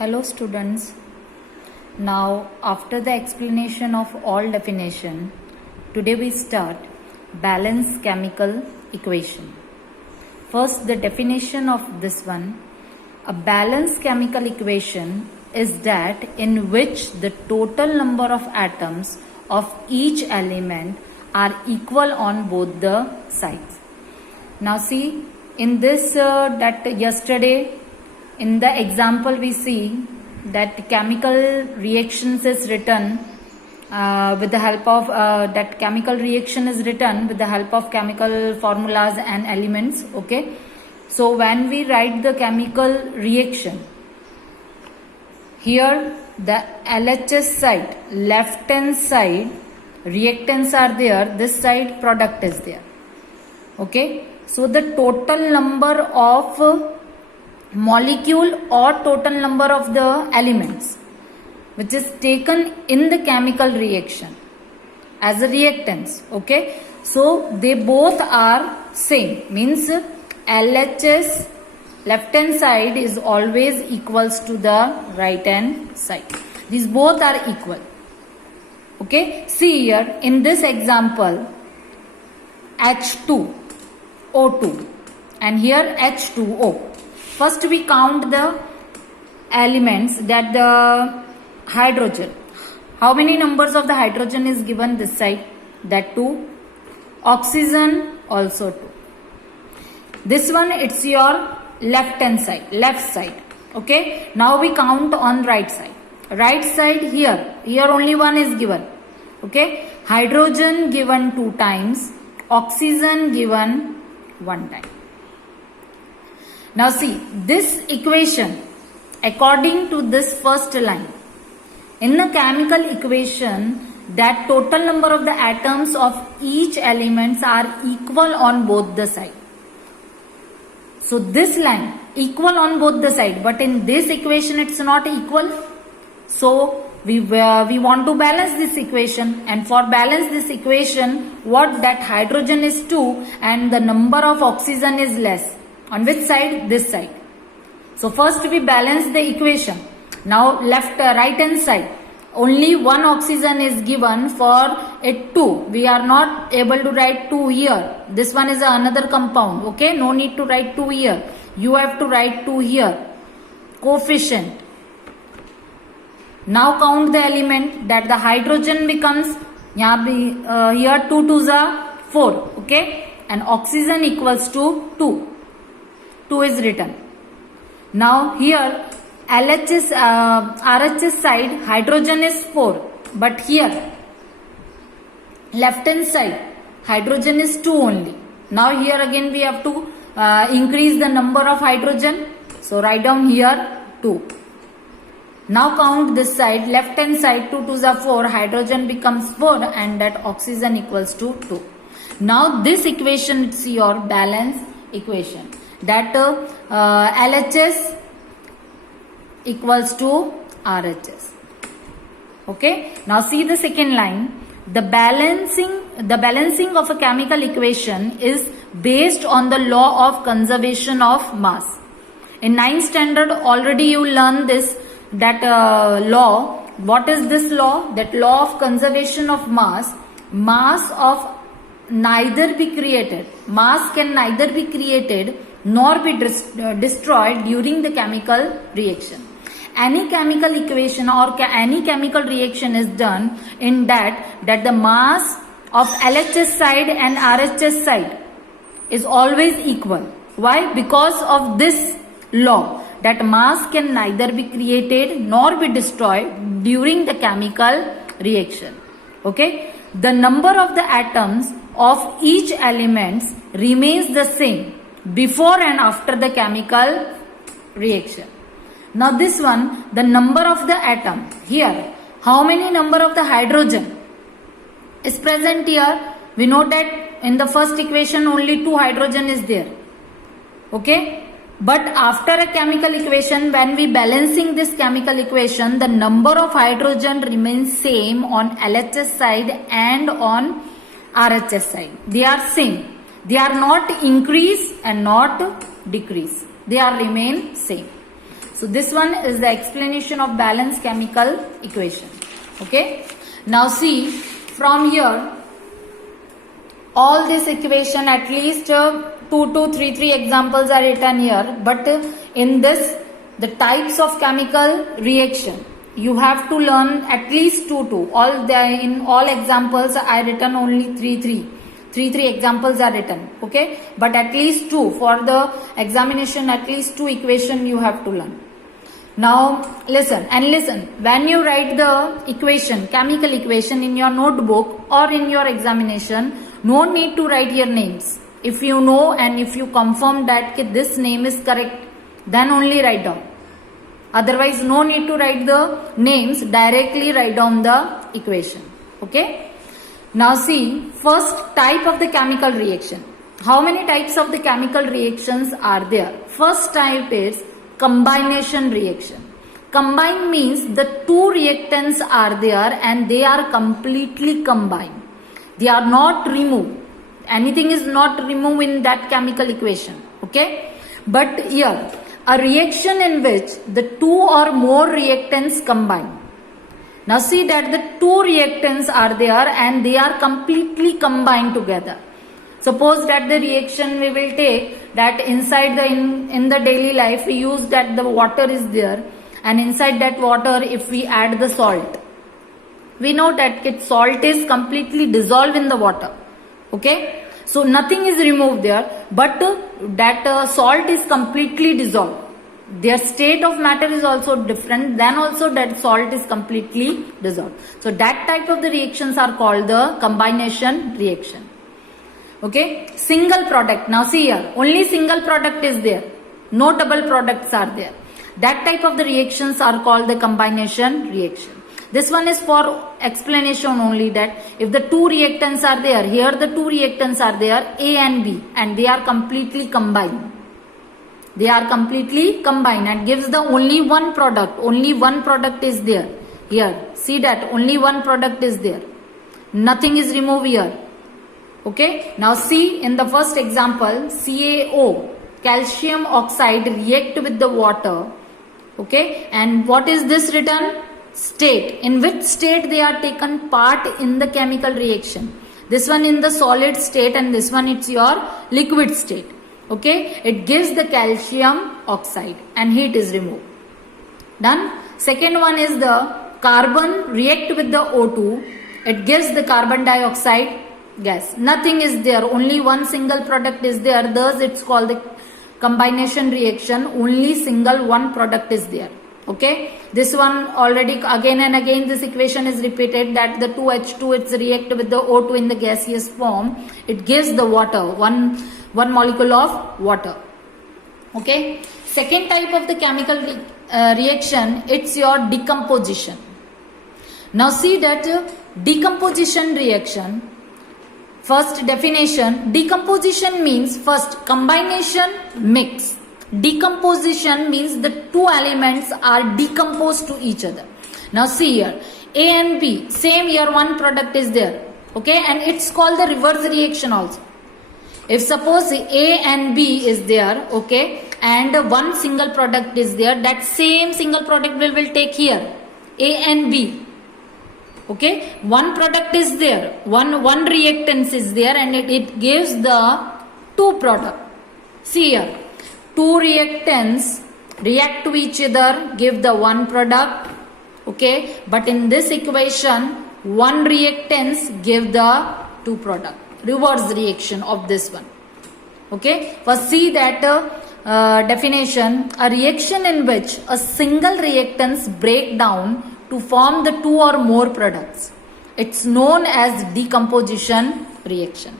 Hello students. Now after the explanation of all definition, today we start balanced chemical equation. First the definition of this one. A balanced chemical equation is that in which the total number of atoms of each element are equal on both the sides. Now see in this that yesterday in the example we see that chemical reactions is written with the help of that chemical reaction is written with the help of chemical formulas and elements. Okay, so when we write the chemical reaction, here the LHS side, left hand side reactants are there, this side product is there. Okay, so the total number of molecule or total number of the elements which is taken in the chemical reaction as a reactants. Okay, so they both are same, means LHS left hand side is always equals to the right hand side. These both are equal. Okay, see here in this example H2O2 and here H2O. First we count the elements, that the hydrogen. How many numbers of the hydrogen is given this side? That 2. Oxygen also 2. This one it's your left hand side, left side. Okay. Now we count on right side. Right side here only one is given. Okay. Hydrogen given 2 times. Oxygen given 1 time. Now see this equation according to this first line. In the chemical equation, that total number of the atoms of each elements are equal on both the side. So this line equal on both the side, but in this equation it's not equal. So we want to balance this equation, and for balance this equation, what that hydrogen is 2 and the number of oxygen is less. On which side? This side. So first we balance the equation. Now right hand side, only one oxygen is given, for it 2. We are not able to write 2 here. This one is another compound. Okay, no need to write 2 here. You have to write 2 here. Coefficient. Now count the element, that the hydrogen becomes here 2 2s are 4. Okay, and oxygen equals to 2. 2 is written. Now here RHS side hydrogen is 4, but here left hand side hydrogen is 2 only. Now here again we have to increase the number of hydrogen. So write down here 2. Now count this side, left hand side 2 2s are 4, hydrogen becomes 4 and that oxygen equals to 2. Now this equation is your balance equation, that LHS equals to RHS. Okay, now see the second line. The balancing of a chemical equation is based on the law of conservation of mass. In 9th standard already you learned this, that law. What is this law? That law of conservation of mass. Mass can neither be created nor be destroyed during the chemical reaction. Any chemical equation or any chemical reaction is done in that the mass of LHS side and RHS side is always equal. Why? Because of this law, that mass can neither be created nor be destroyed during the chemical reaction. Okay, the number of the atoms of each element remains the same before and after the chemical reaction. Now this one, the number of the atom, here how many number of the hydrogen is present here? We know that in the first equation only 2 hydrogen is there. Okay, but after a chemical equation, when we balancing this chemical equation, the number of hydrogen remains same on LHS side and on RHS side. They are same. They are not increase and not decrease. They are remain same. So this one is the explanation of balanced chemical equation. Okay. Now see, from here, all this equation, at least 2, 3 examples are written here. But in this, the types of chemical reaction, you have to learn at least 2. In all examples, I written only 3 examples are written. Okay. But at least 2 for the examination, at least 2 equation you have to learn. Now listen. When you write the equation, chemical equation in your notebook or in your examination, no need to write your names. If you know and if you confirm that this name is correct, then only write down. Otherwise, no need to write the names, directly write down the equation. Okay. Now see, first type of the chemical reaction. How many types of the chemical reactions are there? First type is combination reaction. Combine means the 2 reactants are there and they are completely combined. They are not removed. Anything is not removed in that chemical equation. Okay. But here, a reaction in which the 2 or more reactants combine. Now see that the 2 reactants are there and they are completely combined together. Suppose that the reaction we will take, that inside in the daily life we use that the water is there, and inside that water if we add the salt, we know that salt is completely dissolved in the water. Okay. So nothing is removed there, but that salt is completely dissolved. Their state of matter is also different, then also that salt is completely dissolved. So that type of the reactions are called the combination reaction. Okay. Single product. Now see here, only single product is there. No double products are there. That type of the reactions are called the combination reaction. This one is for explanation only, that if the 2 reactants are there, here the 2 reactants are there, A and B, and they are completely combined. They are completely combined and gives the only one product. Only one product is there. Here, see that only one product is there. Nothing is removed here. Okay. Now see, in the first example, CaO, calcium oxide, react with the water. Okay. And what is this written? State. In which state they are taken part in the chemical reaction. This one in the solid state and this one it's your liquid state. Okay. It gives the calcium oxide and heat is removed. Done. Second one is the carbon react with the O2. It gives the carbon dioxide gas. Nothing is there. Only one single product is there. Thus it's called the combination reaction. Only single one product is there. Okay. This one already again and again this equation is repeated, that the 2H2 it's react with the O2 in the gaseous form. It gives the water, one molecule of water. Okay. Second type of the chemical reaction, it's your decomposition. Now see that decomposition reaction. First definition, decomposition means first combination mix. Decomposition means the 2 elements are decomposed to each other. Now see here, A and B, same here one product is there. Okay, and it's called the reverse reaction also. If suppose A and B is there, okay, and one single product is there, that same single product will take here, A and B. Okay, one product is there, one reactance is there, and it gives the 2 product. See here, 2 reactants react to each other, give the 1 product. Okay, but in this equation, 1 reactants give the 2 product. Reverse reaction of this one. Okay, first see that definition, a reaction in which a single reactants break down to form the 2 or more products. It's known as decomposition reaction.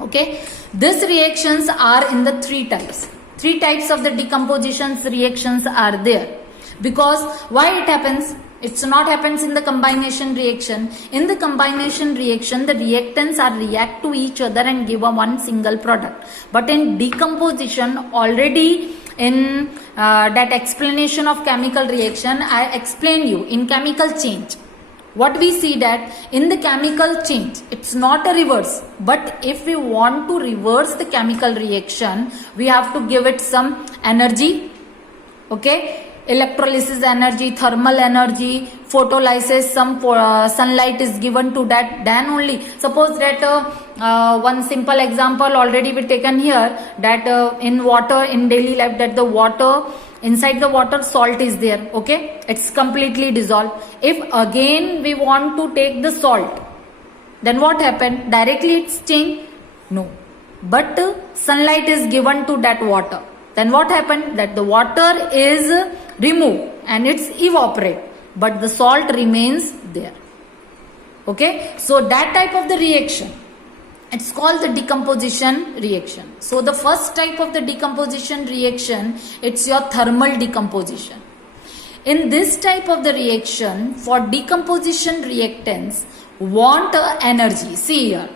Okay, these reactions are in the 3 types. 3 types of the decomposition reactions are there. Because why it happens? It's not happens in the combination reaction. In the combination reaction, the reactants are react to each other and give a one single product. But in decomposition, already in that explanation of chemical reaction, I explained you in chemical change. What we see that in the chemical change, it's not a reverse. But if we want to reverse the chemical reaction, we have to give it some energy. Okay, electrolysis energy, thermal energy, photolysis, some sunlight is given to that, then only. Suppose that one simple example already be taken here, that in water, in daily life, that the water, inside the water salt is there, okay, it's completely dissolved. If again we want to take the salt, then what happened? Directly it's changed? No, but sunlight is given to that water, then what happened? That the water is removed and it's evaporate, but the salt remains there. Okay, so that type of the reaction, it's called the decomposition reaction. So the first type of the decomposition reaction, it's your thermal decomposition. In this type of the reaction, for decomposition reactants want energy. See here,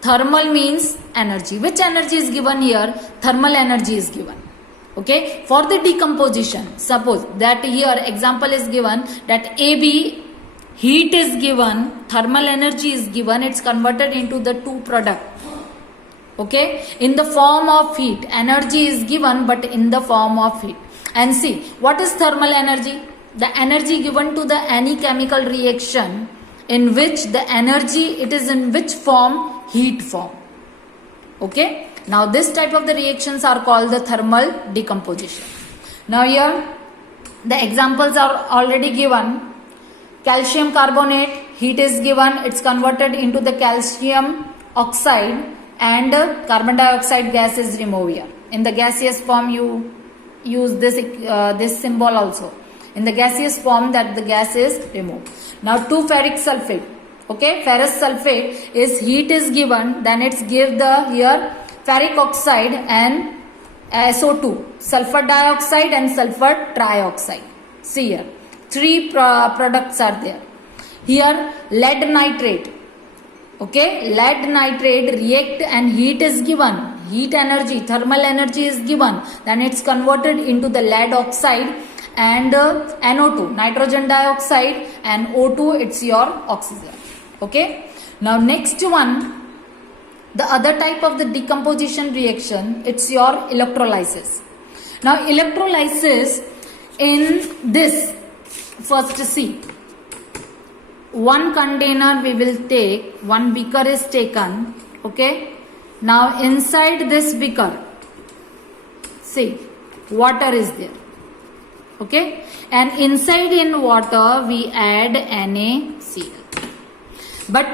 thermal means energy. Which energy is given here? Thermal energy is given. Okay, for the decomposition, suppose that here example is given that AB, heat is given, thermal energy is given, it's converted into the two product. Okay, in the form of heat, energy is given but in the form of heat. And see, what is thermal energy? The energy given to the any chemical reaction in which the energy, it is in which form? Heat form. Okay, now this type of the reactions are called the thermal decomposition. Now here the examples are already given. Calcium carbonate, heat is given, it's converted into the calcium oxide and carbon dioxide gas is removed here. In the gaseous form you use this symbol also. In the gaseous form that the gas is removed. Now 2 ferric sulfate. Okay, ferrous sulfate is heat is given, then it's give the here ferric oxide and SO2, sulfur dioxide and sulfur trioxide. See here, 3 products are there. Here lead nitrate. Okay, lead nitrate react and heat is given, heat energy, thermal energy is given, then it's converted into the lead oxide and NO2, nitrogen dioxide, and O2, it's your oxygen. Okay, now next one, the other type of the decomposition reaction, it's your electrolysis. Now electrolysis, in this, first see, one container we will take, one beaker is taken. Okay, now inside this beaker, see, water is there. Okay, and inside in water we add NaCl. But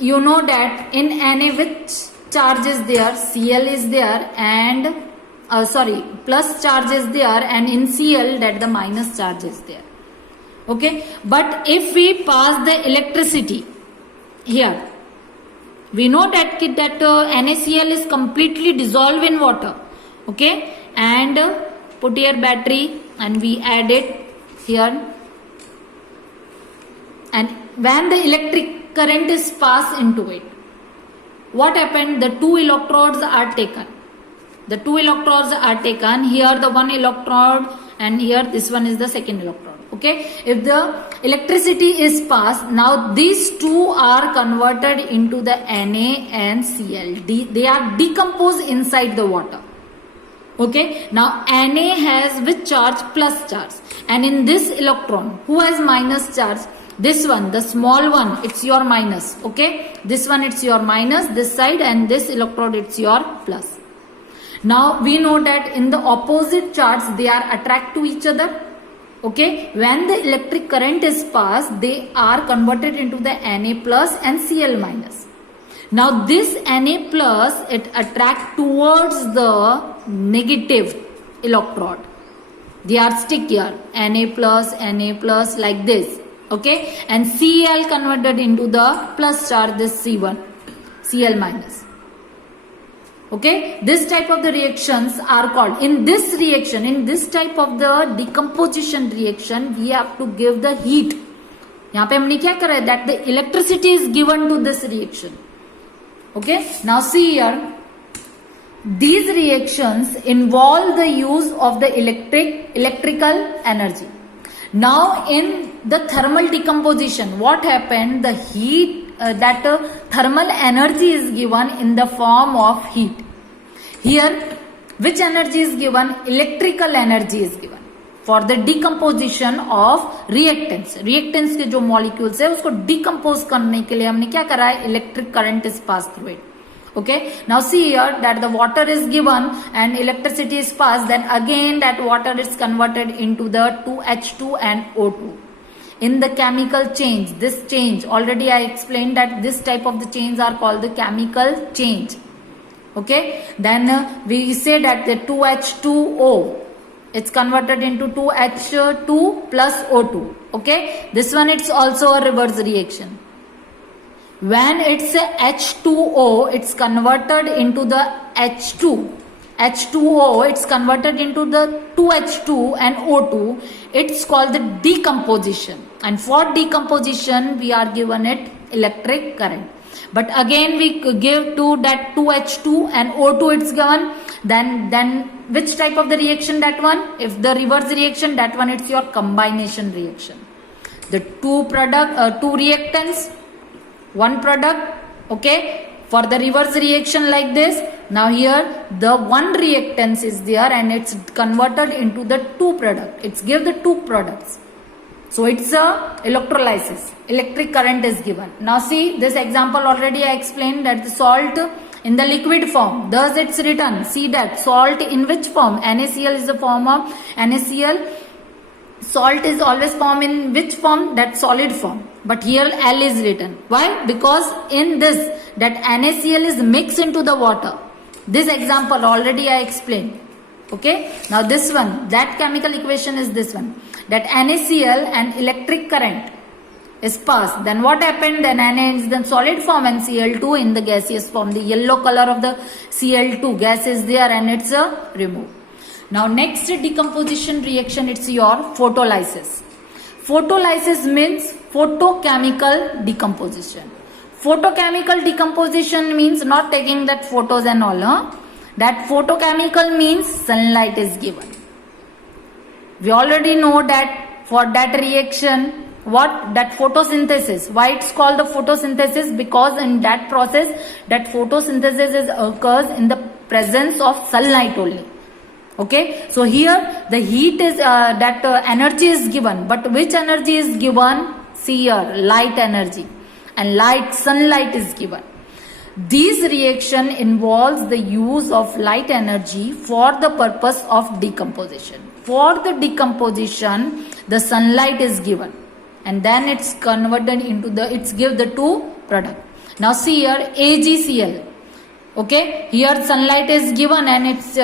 you know that in Na which charge is there? Cl is there and plus charge is there, and in Cl that the minus charge is there. Okay, but if we pass the electricity here, we know that NaCl is completely dissolved in water. Okay, and put here battery and we add it here, and when the electric current is passed into it, what happened? The 2 electrodes are taken. The 2 electrodes are taken. Here the 1 electrode and here this one is the second electrode. Okay, if the electricity is passed, now these 2 are converted into the Na and Cl. They are decomposed inside the water. Okay, now Na has which charge? Plus charge, and in this electron who has minus charge? This one, the small one, it's your minus. Okay, this one it's your minus this side, and this electrode it's your plus. Now we know that in the opposite charge they are attract to each other. Okay, when the electric current is passed, they are converted into the Na plus and Cl minus. Now this Na plus, it attract towards the negative electrode. They are stick here, Na plus like this. Okay, and Cl converted into the plus charge, this C1, Cl minus. Okay, this type of the reactions are called, in this reaction, in this type of the decomposition reaction, we have to give the heat. यहाँ पे हमने क्या करा है? That the electricity is given to this reaction. Okay, now see here, these reactions involve the use of the electrical energy. Now in the thermal decomposition, what happened? The heat, thermal energy is given in the form of heat. Here which energy is given? Electrical energy is given. For the decomposition of reactants. Reactants के जो molecules है उसको decompose करने के लिए हमने क्या करा है, electric current is pass through it. Okay, now see here that the water is given and electricity is passed, then again that water is converted into the 2H2 and O2. In the chemical change, this change already I explained that this type of the change are called the chemical change. Okay, then we say that the 2H2O, it's converted into 2H2 plus O2. Okay, this one it's also a reverse reaction. When it's a H2O, it's converted into the H2. H2O, it's converted into the 2H2 and O2. It's called the decomposition. And for decomposition, we are given it electric current. But again, we give to that 2H2 and O2 it's given. Then which type of the reaction that one? If the reverse reaction, that one it's your combination reaction. The two reactants, one product. Okay, for the reverse reaction like this, now here the one reactance is there and it's converted into the two product. It's give the two products, so it's a electrolysis. Electric current is given. Now see this example, already I explained that the salt in the liquid form, thus it's written, see that salt in which form, NaCl is the form of NaCl. Salt is always formed in which form, that solid form, but here L is written. Why? Because in this that NaCl is mixed into the water. This example already I explained. Okay, now this one, that chemical equation is this one, that NaCl and electric current is passed. Then what happened, then Na is the solid form and Cl2 in the gaseous form. The yellow color of the Cl2 gas is there and it's removed. Now next decomposition reaction, it's your photolysis. Photolysis means photochemical decomposition. Photochemical decomposition means not taking that photos and all. That photochemical means sunlight is given. We already know that for that reaction, what that photosynthesis, why it's called the photosynthesis, because in that process that photosynthesis occurs in the presence of sunlight only. Okay, so here the heat is that energy is given, but which energy is given? See here, light energy, and sunlight is given. This reaction involves the use of light energy for the purpose of decomposition. For the decomposition, the sunlight is given, and then it's converted into it's give the two product. Now see here, AgCl. Okay, here sunlight is given and it's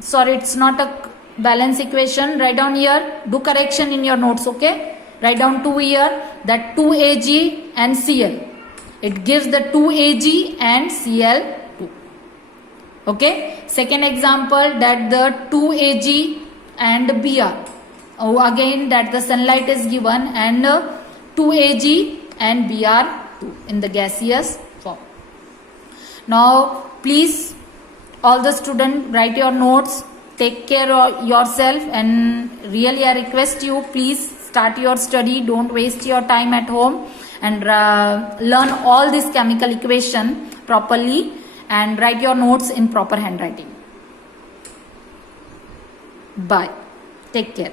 sorry, it's not a balance equation. Write down here, do correction in your notes. Okay, write down 2 here, that 2Ag and Cl. It gives the 2Ag and Cl2. Okay, second example, that the 2Ag and Br. Oh, again that the sunlight is given and 2Ag and Br2 in the gaseous form. Now please, all the students, write your notes, take care of yourself, and really I request you, please start your study, don't waste your time at home, and learn all this chemical equation properly and write your notes in proper handwriting. Bye. Take care.